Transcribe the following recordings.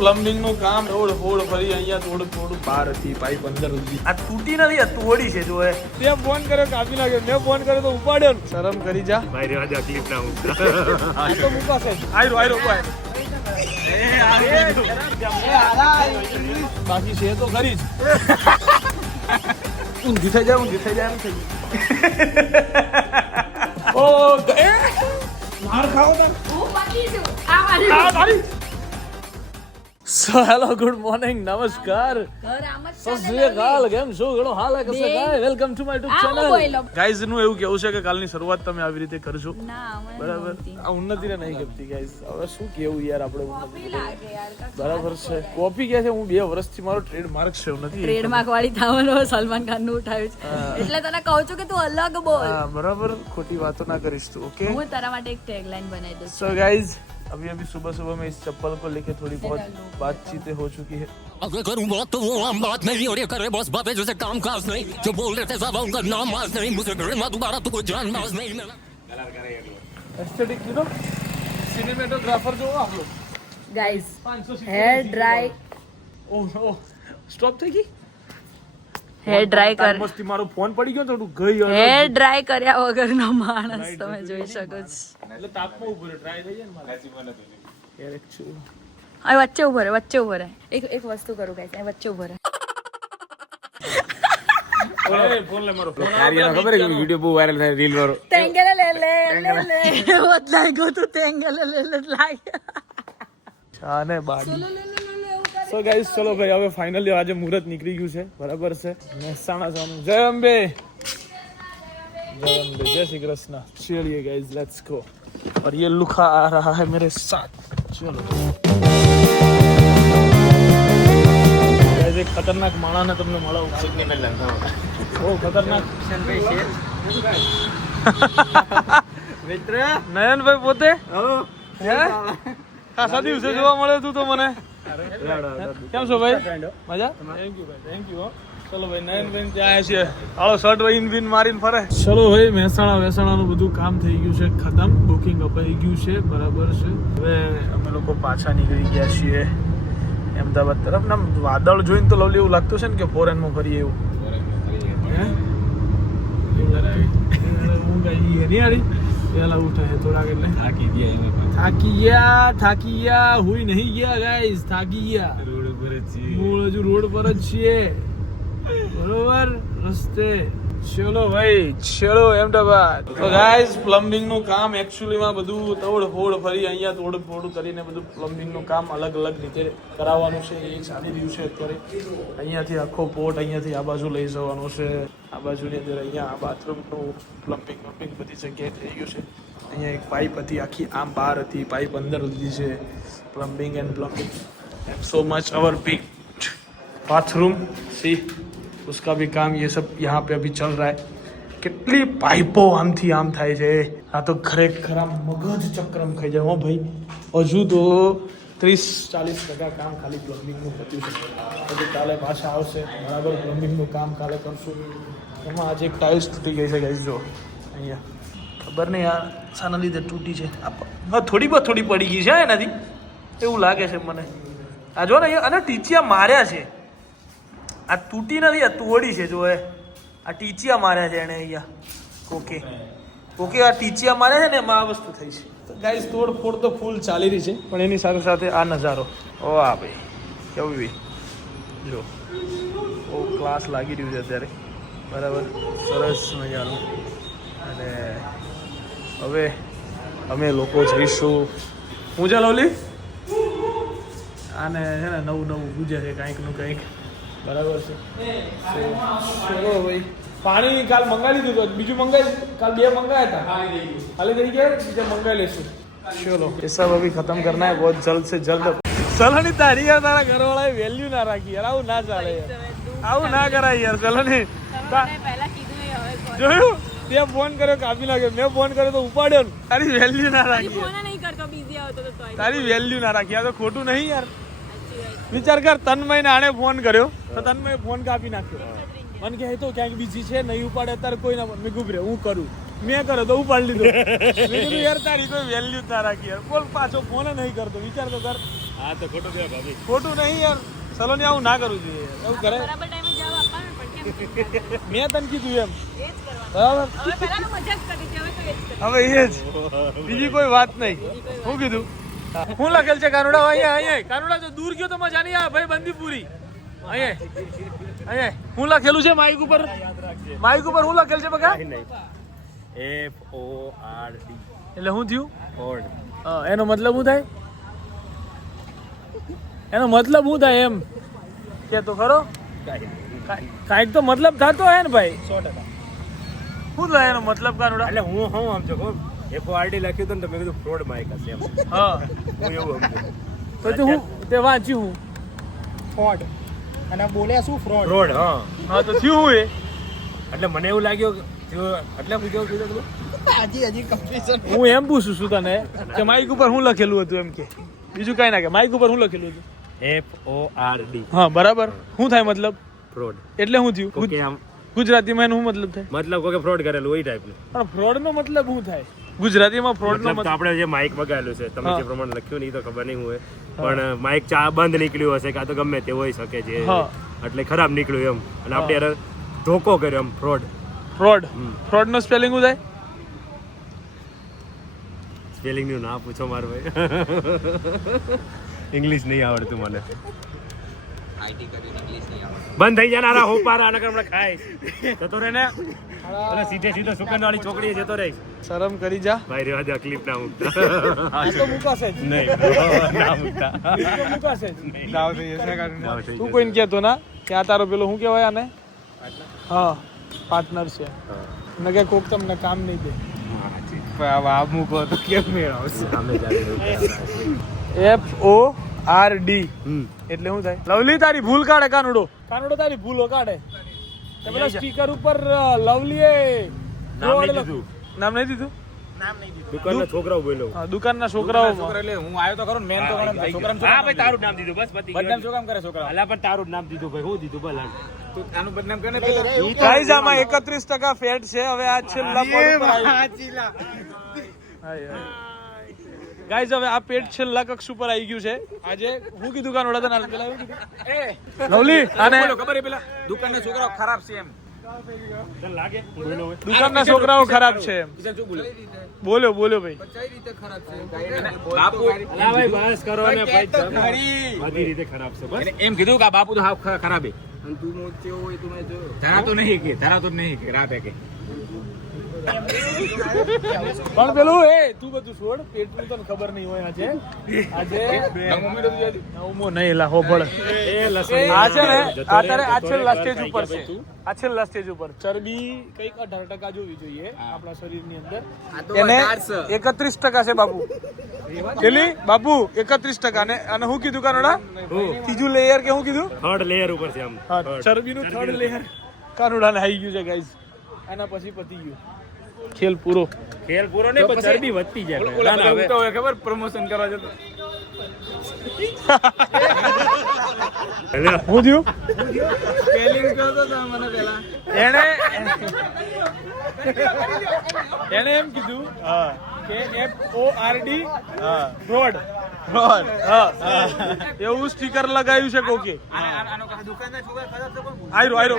Plumbing નું કામ road ફોડ ફરી અહીંયા થોડું બહાર હતી પાઇપ અંદર હતી. આ તૂટી નથી, આ તોડી છે. જો તે ફોન કર્યો કાપી નાખ્યો, મેં ફોન કર્યો તો ઉપાડ્યો. શરમ કરી જા ભાઈ, રેવા જા, ક્લિપ ના મૂકતા. આ તો મૂકાશે. આયરો ભાઈ બાકી છે તો ખરી જ. ઊંધી થઈ જાય એમ થઈ. ઓ માર ખાઓ તો હું બાકી છું. આ મારી. સો હેલો, ગુડ મોર્નિંગ, નમસ્કાર, સસ્રીકાલ, કેમ છો? ઘણો હાલ હે કસે ગાય. Welcome to my YouTube channel. Guys નું એવું કેવું છે કે કાલની શરૂઆત તમે આવી રીતે કરજો. બરાબર, આ ઉન્નતિ ને નહીં ગમતી ગાઈઝ. હવે શું કેવું યાર, આપણે ઉન્નતિ બરાબર છે. કોપી કે છે, હું 2 વર્ષથી મારો ટ્રેડમાર્ક છે. નથી ટ્રેડમાર્ક વાળી થાવાનો સલમાન ખાન નું ઉઠાવ્યું છે, એટલે તને કહું છું કે તું અલગ બોલ. હા બરાબર, ખોટી વાતો ના કરીશ તું. ओके, હું તારા માટે એક ટેગલાइन बनाई दूं. सो गाइज, अभी सुबह में इस चप्पल को लेके थोड़ी बहुत बातचीतें हो चुकी है. अगर करूं बात तो वो आम बात नहीं, और ये करे बस बातें जैसे काम काज नहीं, जो बोल रहे थे सब उनका नाम आज नहीं, मुझे घर में दोबारा तो कोई जान नाज नहीं मिला. एस्थेटिक यू नो, सिनेमेटोग्राफर जो आप लोग गाइस, हेयर ड्राई. ओह स्टॉप થઈ ગઈ. हेयर ड्राई कर, મસ્તી મારો ફોન પડી ગયો તો તું ગઈ. हेयर ड्राई કર્યા વગરનો માણસ તમે જોઈ શકો છો. એટલે તાપમાં ઉભો રહે, ડ્રાય થઈ જાય ને મારા જીવન હતું યાર. એકચ્યુઅલી આ વચ્ચે ઉભો રહે. એક વસ્તુ કરું ગાઈસ, આ વચ્ચે ઉભો રહે. ફોન લે મારો. કાર્યનો ખબર છે કે વિડિયો બહુ વાયરલ થાય, રીલ વાળો. તેંગલે લે બદલાઈ ગયો તું. તેંગલે લે લાગ છાને બાડી. સો ગાઈસ, ચલો ભાઈ, હવે ફાઇનલી આજે મુહૂર્ત નીકળી ગયું છે. બરાબર છે, મહેસાણા જવાનું. જય અંબે, જય શ્રી કૃષ્ણ. ચलिए गाइस, लेट्स गो. और ये लुखा आ रहा है मेरे साथ. चलो गाइस, एक खतरनाक माणा ने तुमने મળો. ઓ ખતરનાક મિત્ર નયનભાઈ પોતે ખાસા દિવસે જોવા મળે તું તો મને. કેમ છો ભાઈ? મજા? Thank you. ચલો ભાઈ, નયનભાઈ ત્યાં છીએ. હાલો શર્ટ વિન મારીને ફરે. ચલો ભાઈ, મહેસાણાનું બધું કામ થઈ ગયું છે ખતમ. બુકિંગ અપાઈ ગયું છે. બરાબર છે. હવે અમે લોકો પાછા નીકળી ગયા છીએ અમદાવાદ તરફ. ને વાદળ જોઈને તો લવલી એવું લાગતું છે ને કે ફોરેનમાં ફરીએ એવું. પેલા ઉઠે થોડાક એટલે થાકી ગયા હુઈ નહીં ગયા ગાઈસ, થાકી ગયા. રોડ પર જ છીએ. બરોબર, રસ્તે. ચલો ભાઈ, ચલો અમદાવાદ. તો ગાઈસ, પ્લમ્બિંગ નું કામ એકચ્યુઅલી માં બધું તોડ ફોડ ફરી અહીંયા તોડ ફોડ કરીને બધું પ્લમ્બિંગ નું કામ અલગ રીતે કરાવવાનું છે. એ ચાલી રહ્યું છે અત્યારે. અહીંયાથી આખો પોટ અહીંયાથી આ બાજુ લઈ જવાનો છે. આ બાજુની અંદર અહીંયા આ બાથરૂમનું પ્લમ્બિંગ બધી જગ્યાએ થઈ ગયું છે. અહીંયા એક પાઇપ હતી આખી, આમ બહાર હતી, પાઇપ અંદર લીધી છે. Plumbing and so much our big bathroom. See उसका भी काम ये सब यहाँ पे अभी चल रहा है. કેટલી પાઇપો આમથી આમ થાય છે. આ તો ખરેખર આમ મગજ ચક્રમ ખાઈ જાય હો ભાઈ. હજુ તો 30-40% કામ ખાલી પ્લમ્બિંગનું પત્યું છે. પછી કાલે પાછા આવશે. બરાબર, પ્લમ્બિંગનું કામ કાલે કરશું. એમાં આજે એક ટાઇલ્સ તૂટી ગઈ છે ગાઈસ. જો અહીંયા ખબર નહીં યાર શાના લીધે તૂટી છે. થોડી પડી ગઈ છે એનાથી એવું લાગે છે મને. આ જો ને, અને ટીચિયા માર્યા છે. આ તૂટી નથી, આ તોડી છે. જો આ ટીચિયા માર્યા છે એને અહીંયા. ઓકે, આ ટીચિયા માર્યા છે ને એમાં આ વસ્તુ થઈ છે. તો ગાઈસ, તોડફોડ તો ફૂલ ચાલી રહી છે, પણ એની સાથે સાથે આ નજારો. ઓ આ ભાઈ કેવું ભાઈ, જો ઓ ક્લાસ લાગી રહ્યું છે અત્યારે. બરાબર, સરસ મજાનું. અને હવે અમે લોકો જઈશું. હું ચાલો ઓલી આને છે ને નવું ગુજે છે કંઈકનું કંઈક. બરાબર છે. ચલો ભાઈ, પાણી કાલ મંગાવી લીધું હતું, બીજું કાલ 2 મંગાયા હતા, ખાલી થઈ ગયા. બીજા મંગાવી લેશું. ચલો, ये सब अभी खत्म करना है बहुत जल्द से जल्द. चलो नहीं तारी यार, तारा घर वाला वेल्यू ना રાખી યાર. આવું ના ચાલે યાર, આવું ના કરાય યાર. ચલો નહીં, જોયું તે ફોન કર્યો કાપી નાખ્યો, મેં ફોન કર્યો તો ઉપાડ્યો. તારી વેલ્યુ ના રાખી, તારી વેલ્યુ ના રાખી. આ તો ખોટું નહીં યાર. વિચાર કર, તન્મય ને આને ફોન કર્યો તો તન્મય ફોન કાપી નાખ્યો. મને કહે તો ક્યાંક બીજી છે, નહીં ઉપાડે અત્યારે કોઈ ના. મેં ગુબરે હું કરું, મેં કર્યો તો ઉપાડી લીધો. મેં કીધું યાર તારી કોઈ વેલ્યુ ના રાખી યાર. બોલ, પાછો ફોન નહીં કરતો. વિચાર તો કર, હા તો ખોટું કહેવાય ભાભી. ખોટું નહીં યાર સલોની આવું ના કરવું જોઈએ એવું કરે બરાબર ટાઈમે જવાબ આપવાનો પણ કેમ મેં તને કીધું એમ એ જ કરવાનું બરાબર હવે પહેલા તો મજાક કરી હતી હવે તો એ જ કરી હવે એ જ બીજી કોઈ વાત નહીં શું કીધું શું લખેલ છે કાનુડા અહીંયા કાનુડા જો દૂર ગયો તો મજા નહીં આવે ભાઈ બંદી પૂરી અહીંયા શું લખેલું છે માઇક ઉપર શું લખેલ છે બકા FORD. એટલે શું થયું ફોર્ડ. એનો મતલબ શું થાય એમ કે તો ખરો કાંઈક તો મતલબ થતો હે ને ભાઈ 100%. શું થાય એનો મતલબ કાનુડા એટલે હું સમજો કહું FORD લખ્યું હતું ને તો મેં કીધું ફ્રોડ માઇક હશે એમ. હા હું એવું સમજુ. તો હું તે વાંચ્યું હું ફ્રોડ અને બોલ્યા શું ફ્રોડ ફ્રોડ હા. હા તો થયું હું એ એટલે મને એવું લાગ્યું કે એટલે હું કેવું કીધું તું? હજી કન્ફ્યુઝન હું એમ પૂછું છું તને કે માઇક ઉપર શું લખેલું હતું એમ કે બીજું કાંઈ ના કે માઇક ઉપર શું લખેલું હતું FORD. હા બરાબર શું થાય મતલબ ફ્રોડ. એટલે શું થયું ઓકે આમ ગુજરાતીમાં એનો શું મતલબ થાય મતલબ કોઈ ફ્રોડ કરેલું એ ટાઈપનું. પણ ફ્રોડ નો મતલબ શું થાય ગુજરાતીમાં ફ્રોડ નો મતલબ તો આપણે જે માઇક બગાડેલું છે તમે જે પ્રમાણે લખ્યું નહીં તો ખબર નહીં હોય પણ માઇક બંધ નીકળ્યું હશે કાં તો ગમે તે હોઈ શકે છે હા. એટલે ખરાબ નીકળ્યું એમ અને આપણે યાર ધોકો કર્યો એમ ફ્રોડ. ફ્રોડ નો સ્પેલિંગ શું થાય સ્પેલિંગ નું ના પૂછો મારો ભાઈ ઇંગ્લિશ નહીં આવડતું મને. બંધ થઈ જાય ના હોપારા આના હમણાં ખાય જતો રે ને અને સીધો સુકન વાળી ચોકડી જતો રહે. શરમ કરી જા ભાઈ રેવા દે ક્લિપ ના મૂકતા. આ તો મુકાશે જ નહીં ના મૂકતા. આ તો મુકાશે જ દાવ થઈ જશે ના થઈ તું કોઈને કહેતો ના કે આ તારો પેલો શું કહેવાય આને હા પાર્ટનર છે ને કે કોક તમને કામ નહીં દે આ મૂકો તો કેમ મેળ આવશે સામે જાય FORD એટલે શું થાય લવલી તારી ભૂલ કાઢે કાનુડો તારી ભૂલો કાઢે તે પેલા સ્ટીકર ઉપર લવલી એ નામ નહીં દીધું. નામ નહીં દીધું દુકાનના છોકરાઓ બોલ્યો. હા, દુકાનના છોકરાઓ એટલે હું આવ્યો તો ખરો મેન તો છોકરાને હા ભાઈ તારું નામ દીધું બસ પતી બદનામ શું કામ કરે છોકરા અલા પણ તારું જ નામ દીધું ભાઈ હું દીધું ભલા તું આનું બદનામ કરે ને ગાઈઝ આમાં 31% ફેટ છે હવે આ છેલ્લા પોઈન્ટ પર આવ્યું ગાઈઝ હવે આ પેટ છેલ્લા કક્ષ ઉપર આવી ગયું છે આજે હું કીધું કાનોડા તને પેલા એવું કીધું લવલી આને ખબર હે પેલા દુકાનના છોકરાઓ ખરાબ છે એમ તને લાગે બોલો હવે દુકાનના છોકરાઓ ખરાબ છે એમ બીજા શું બોલે બોલ્યો ભાઈ બાપુ અલા ભાઈ બસ કરો ને ભાઈ બધી રીતે ખરાબ છે બસ એમ કીધું કે આ બાપુ તો હાવ ખરાબ હે અને તું મોચે હોય તું મેં જો ધરાતો નહીં કે રાતે કે પણ પેલું તું બધું છોડ પેટનું તને ખબર નહીં હોય આજે નવમો નહીં લા હોભળ એ લસણ આ છે ને આ તારે આ છેલ્લા સ્ટેજ ઉપર છે આ છેલ્લા સ્ટેજ ઉપર ચરબી કઈક 18% જોવી જોઈએ આપણા શરીરની અંદર એને 31% છે બાપુ પેલી બાપુ 31% ને અને હું કીધું કાનોડા ત્રીજું લેયર કે હું કીધું થર્ડ લેયર ઉપર છે આમ ચરબીનું થર્ડ લેયર કાનોડા ને આવી ગયું છે ગાઈઝ આના પછી પતી ગયું ખેલ પૂરો ખેલ પૂરો ને પણ ચરબી વધતી જાય ના ના હવે તો ખબર પ્રમોશન કરવા જતો હું થયું સ્પેલિંગ કરતો તો મને પેલા એને એમ કીધું કે FORD ફ્રોડ એવું સ્ટીકર લગાવ્યું છે કોકે આનો કહા દુકાનના છોકરા ખરાબ છે કોણ આયરો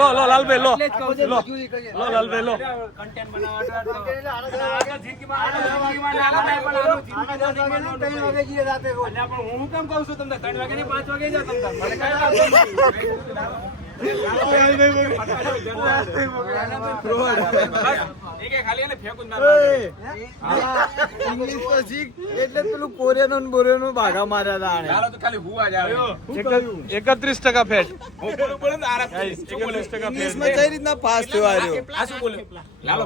લો લાલભાઈ લો લાલભાઈ લો કન્ટેન્ટ બનાવવા હું કેમ કહું છું તમને 3 વાગે ને 5 વાગે જાવ તમને મને ઇંગ્લિશ તો શીખ એટલે પેલું કોરિયનો ને બોરિયનો ભાગા માર્યા હતા તો ખાલી હુવા જ આવે 31% ફેટ 31% ફેટ કઈ રીતના પાસ થયો આર્યો આ શું બોલે લાલો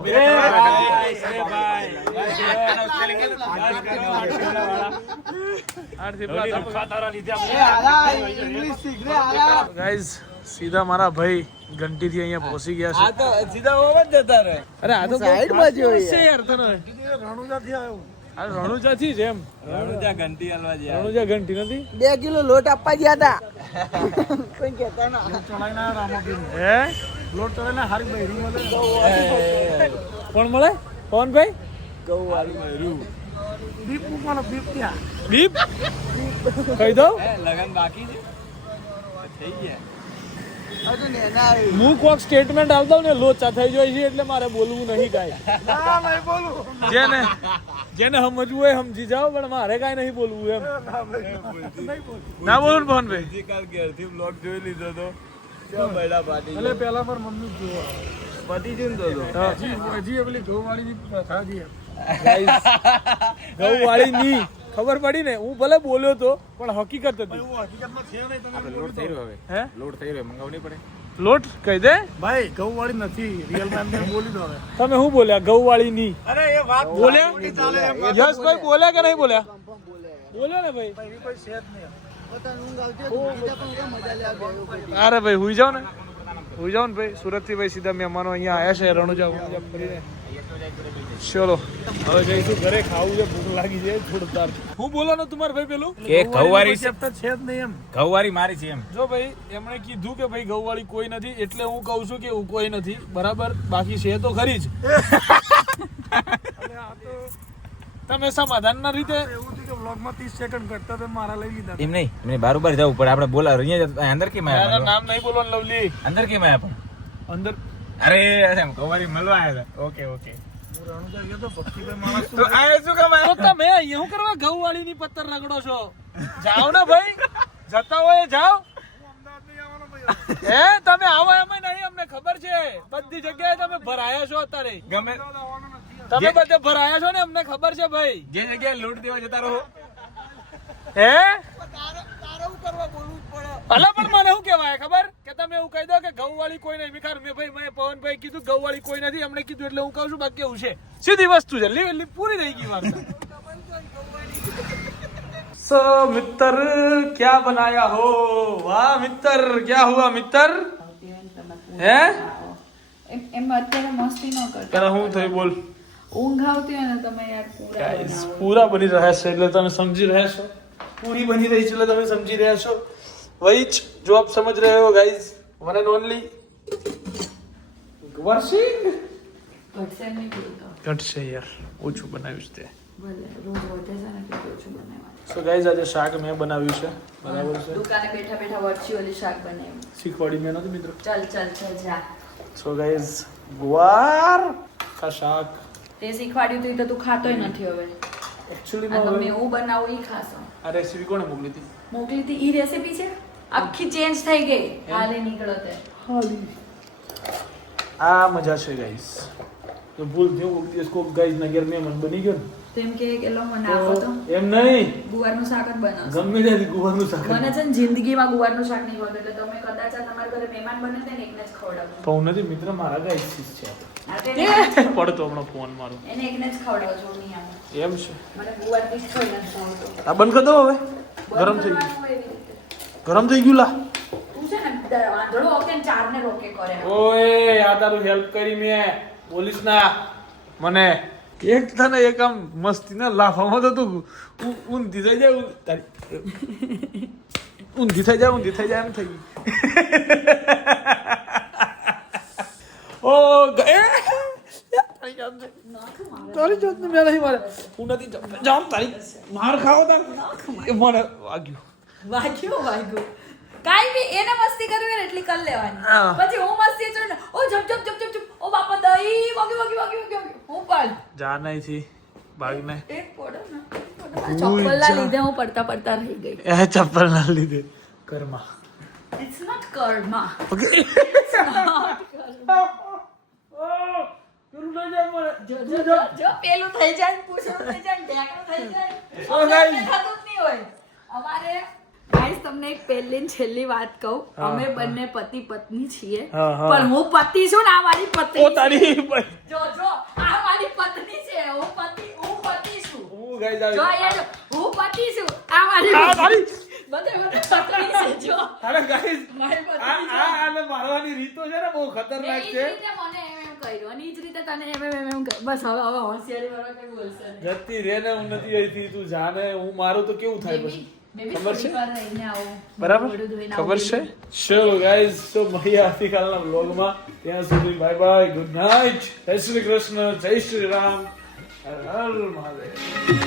ગાઈઝ સીધા મારા ભાઈ ઘંટી થી અહીંયા પહોંચી ગયા છે આ તો સીધા ઓવર જતા રહે અરે આ તો સાઈડ માં જ હોય યાર તને રણુજા થી આવ્યો આ રણુજા થી જ એમ રણુજા ઘંટી હલવા ગયા રણુજા ઘંટી નથી 2 કિલો લોટ આપવા ગયા હતા કોઈ કહેતા ના હે લોટ ચડાઈને હારી ભાઈ કોણ મળે કોણ ભાઈ બીપ મૂકવાનો બીપ ત્યાં બીપ કહી દઉં લગન બાકી છે થઈ ગયા હું કોક સ્ટેટમેન્ટ આવતા ને લોચા થઈ જાય છે એટલે મારે બોલવું નહીં કાંઈ જેને સમજવું હોય સમજી જાઓ પણ મારે કાંઈ નહીં બોલવું એમ ના બોલું ને ભાઈ કાલ ઘેરથી બ્લોગ જોઈ લીધો તો બૈડા પાટી એટલે પેલા પર મમ્મી જોવા પતી જ તો હજી પેલી ઘઉંવાળીની પ્રથા છે ઘઉંવાળીની ખબર પડી ને હું ભલે બોલ્યો તો પણ હકીકત હતી આપણે લોડ થઈ રહ્યો હવે હે લોડ થઈ રહ્યો મંગાવવું નહીં પડે લોટ કહી દે ભાઈ ઘઉંવાળી નથી રિયલ મેન બોલી દો હવે તમે શું બોલ્યા ઘઉંવાળીની અરે એ વાત બોલ્યા યશભાઈ બોલ્યા કે નહીં બોલ્યા બોલ્યા ને ભાઈ એવી કોઈ છે જ નહીં અરે ભાઈ હુઈ જાઓ ને ભાઈ સુરત થી ભાઈ સીધા મહેમાનો અહીંયા આયા છે રણુજા ફરીને ચલો હવે જઈશું ઘરે ખાવું છે ભૂખ લાગી છે થોડું હું બોલવાનો તમારે ભાઈ પેલું કે ઘઉંવાળી છે ચેપ્ટર છે જ નહીં એમ ઘઉંવાળી મારી છે એમ જો ભાઈ એમણે કીધું કે ભાઈ ઘઉંવાળી કોઈ નથી એટલે હું કહું છું કે એવું કોઈ નથી બરાબર બાકી છે તો ખરી જ તમે સમાધાનના રીતે એવું થયું કે વ્લોગમાં 30 સેકન્ડ ઘટતા તો મારા લઈ લીધા એમ નહીં એમને બારોબાર જવું પડે આપણે બોલા અહીંયા અંદર કેમ એના આવ્યા નામ નહીં બોલવાનું લવલી અંદર કેમ આવ્યા પણ અંદર અરે એમ ઘઉંવાળી મળવા આવ્યા હતા ઓકે ઓકે હું રણુજા ગયો તો ભક્તિભાઈ માણસ તો આ શું કામ તો તમે અહીંયા શું કરવા ઘઉંવાળીની પત્તર રગડો છો જાઓ ને ભાઈ જતા હોય જાઓ હે તમે આવો એમ નહીં અમને ખબર છે બધી જગ્યાએ તમે ભરાયા છો અત્યારે ગમે તમે બધે ભરાયા છો ને અમને ખબર છે ભાઈ જે જગ્યાએ લોટ દેવા જતા રહો હે અલા પણ મને શું કહેવાય ખબર કે તમે એવું કહી દો કે ઘઉંવાળી કોઈ નહીં વિખાર મેં પવનભાઈ કીધું ઘઉંવાળી કોઈ નથી અમને કીધું એટલે હું કહું છું બાકી એવું છે સીધી વસ્તુ છે પૂરી થઈ ગઈ વાર્તા સો મિત્ર क्या बनाया हो वाह मित्र क्या हुआ मित्र હે એમ અત્યારે મસ્તી ન કરતા પેલા હું થઈ બોલ ઊંઘ આવતી હોય ને તમે યાર પૂરા ગાઈસ બનાવો. પૂરા બની રહ્યા છે એટલે તમે સમજી રહ્યા છો પૂરી બની રહી છે એટલે તમે સમજી રહ્યા છો वही जो आप समझ रहे हो गाइस वन एंड ओनली वर्षिंग ઘટશે એમ નહીં બોલતો. ઘટ છે યાર ઓછું બનાવ્યું છે તે ભલે રોજ વધે છે ને કે ઓછું બનાવવાનું. સો ગાઈસ આજે શાક મેં બનાવ્યું છે બરાબર છે દુકાને બેઠા બેઠા વરચી ઓલી શાક બનાવ્યું. શીખવાડી મેં નતું મિત્રો ચાલ જા સો ગાઈસ ગુવાર કા શાક તે શીખવાડ્યું હતું એ તો તું ખાતોય નથી હવે એકચ્યુઅલી આ તમે માં હું બનાવું ઈ ખાશો. આ રેસીપી કોણે મોકલી હતી મોકલી હતી ઈ રેસીપી છે આખી ચેન્જ થઈ ગઈ હાલે નીકળો તે આ મજા છે ગાઈસ તો ભૂલ થયું કોક દિવસ કોક ગાઈસ ના ઘેર મહેમાન બની ગયો ને તેમ કે એલો મને આપો તો એમ નહીં ગુવારનું શાક જ બનાવશો. ગમે ત્યાંથી ગુવારનું શાક મને છે ને જિંદગીમાં ગુવારનું શાક નહીં ભાવતું એટલે તમે કદાચ આ તમારા ઘરે મહેમાન બને ને તેને એકને જ ખવડાવો. પણ નથી મિત્ર મારા ગાઈસ છે આ તેને પડતો હમણાં ફોન મારો એને એકને જ ખવડાવજો નહીં આમ. એમ છે મને ગુવાર પીસ થોડી નથી ભાવતો. આ બંધ કરી દો હવે ગરમ થઈ ગયું કરવાનું એવી રીતે. ગરમ થઈ ગયું લા તું છે ને વાંધળો વખતે ને ચારને રોકે કરે. ઓય આ તારું હેલ્પ કરી મેં પોલીસ ના મને એક તને એક આમ મસ્તી ના લાફામાં તો તું ઊંધી થઈ જાય ઊંધી થઈ જાય એમ થઈ ગયું ઓ તારી જાતને મેં નહીં મારે હું નથી જામ તારી માર ખાવો તાર મને વાગ્યું વાગ્યું કાઈ બી એને મસ્તી કરવી હોય ને એટલી કરી લેવાની. હા. પછી હું મસ્તી કરું ને ઓ જપ જપ જપ જપ જપ ઓ બાપા દઈ વાગી હું પણ જા નહીં થી ભાગ નહીં એક પોડો ને ચપ્પલના લીધે હું પડતા રહી ગઈ. એ ચપ્પલ ના લીધે ઘરમાં ઇટ્સ નોટ કર્મા. ઓકે જો પેલું થઈ જાય ને પૂછડું થઈ જાય ને ઢેકણું થઈ જાય Oh, guys. થતું જ નહીં હોય. અમારે ગાઈસ તમને એક પહેલી ને છેલ્લી વાત કહું અમે બંને પતિ પત્ની છીએ હા, હા. પણ હું પતિ છું ને આ મારી પત્ની ઓ છે. તારી જો આ મારી પત્ની છે હું પતિ છું હું ગાઈસ જો આવી અહીંયા જો હું પતિ છું આ મારી આ તારી બધે પત્ની છે જો અરે ગાઈસ મારી આ પત્ની છે. આ આને મારવાની રીતો છે ને બહુ ખતરનાક ઈ જ છે રીતે મને એમ કર્યું અને ઈ જ રીતે તને એમ કર્યું. બસ હવે હોશિયારી વાળો કઈ બોલશે નહીં. જતી રે ને હું નથી આવી તું જાને હું મારું તો કેવું થાય પછી બેબી ખબર છે? થોડી વાર રહીને આવો. બરાબર મોઢું ધોઈને ખબર આવો. છે ચલો ગાઈસ તો મળીએ આવતીકાલના વ્લોગમાં ત્યાં સુધી બાય બાય ગુડ નાઇટ જય શ્રી કૃષ્ણ જય શ્રી રામ હર હર મહાદેવ.